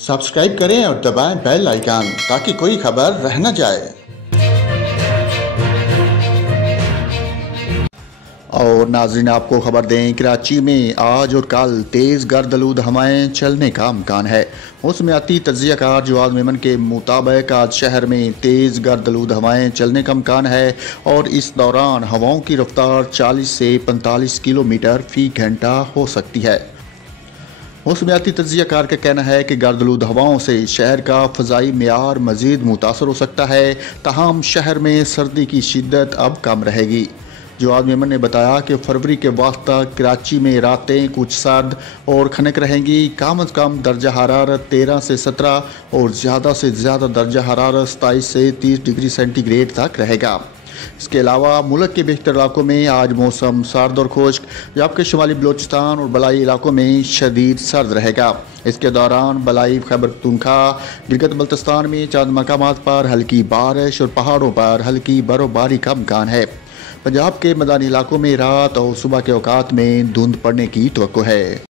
Subscribe करें और दबाएं बेल आइकन ताकि कोई खबर रह न जाए। और नाज़रीन, आपको खबर दें, कराची में आज और कल तेज़ गर्द-आलूद हवाएं चलने का इम्कान है। मौसमियाती तज्ज़ियाकार जवाद मेमन के मुताबिक आज शहर में तेज़ गर्द-आलूद हवाएं चलने का इम्कान है और इस दौरान हवाओं की रफ्तार 40 से 45 किलोमीटर फ़ी घंटा हो सकती है। मौसमियाती तज्ज़ियाकार का कहना है कि गर्द-आलूद हवाओं से शहर का फ़ज़ाई मेयार मज़ीद मुतासर हो सकता है, ताहम शहर में सर्दी की शिद्दत अब कम रहेगी। जवाद मेमन ने बताया कि फरवरी के वक्त तक कराची में रातें कुछ सर्द और खनक रहेंगी। कम अज़ कम दर्जा हरारत 13 से 17 और ज़्यादा से ज़्यादा दर्जा हरारत 27 से 30 डिग्री सेंटीग्रेड तक रहेगा। इसके अलावा मुल्क के बेहतर इलाकों में आज मौसम सर्द और खुश्क, जबकि शुमाली बलोचिस्तान और बलाई इलाकों में शदीद सर्द रहेगा। इसके दौरान बलाई खैबर पख्तूनख्वा, गिलगित बल्तिस्तान में चंद मकामात पर हल्की बारिश और पहाड़ों पर हल्की बर्फबारी का इम्कान है। पंजाब के मैदानी इलाकों में रात और सुबह के औकात में धुंध पड़ने की तवक्को है।